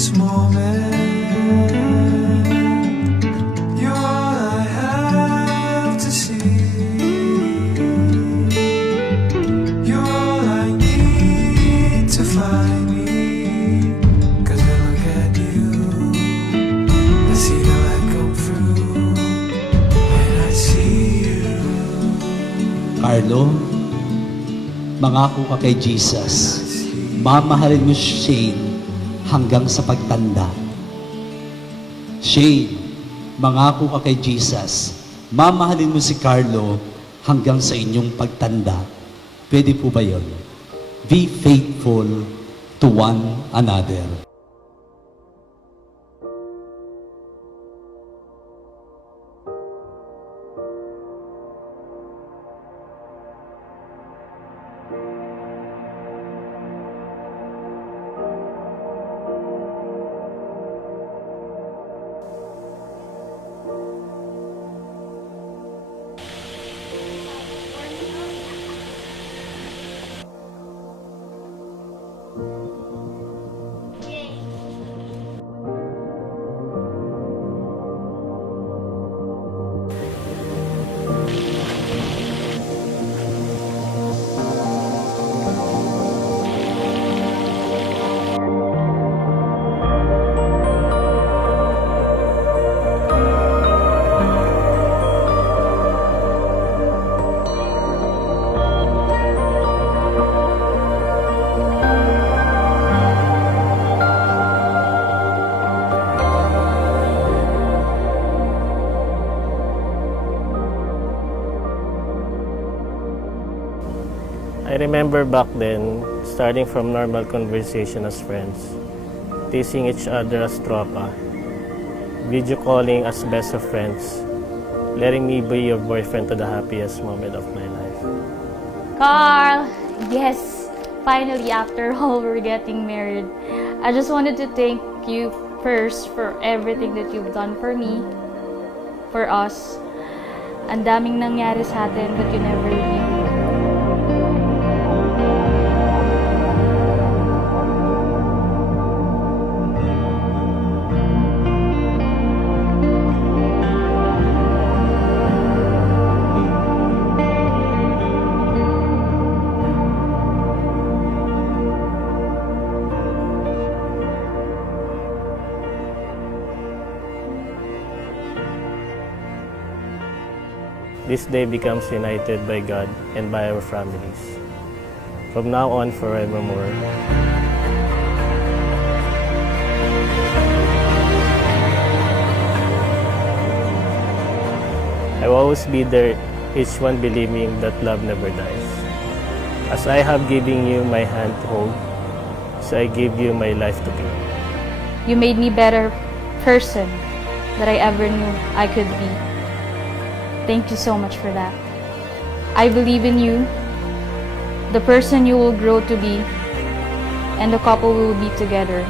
this moment. You're all I have to see. You're all I need to find me. 'Cause I look at you, I see the light come through, and I see you. Carlo, mangako ka kay Jesus. Mamahalin mo si Shane hanggang sa pagtanda. Shane, mangako ka kay Jesus. Mamahalin mo si Carlo hanggang sa inyong pagtanda. Pwede po ba yun? Be faithful to one another. I remember back then, starting from normal conversation as friends, teasing each other as tropa, video calling as best of friends, letting me be your boyfriend to the happiest moment of my life. Carl, yes, finally after all we're getting married. I just wanted to thank you first for everything that you've done for me, for us. Ang daming nangyari sa atin but you never knew. This day becomes united by God and by our families. From now on, forevermore. I will always be there, each one believing that love never dies. As I have given you my hand to hold, so I give you my life to give. You made me better person that I ever knew I could be. Thank you so much for that. I believe in you, the person you will grow to be, and the couple we will be together.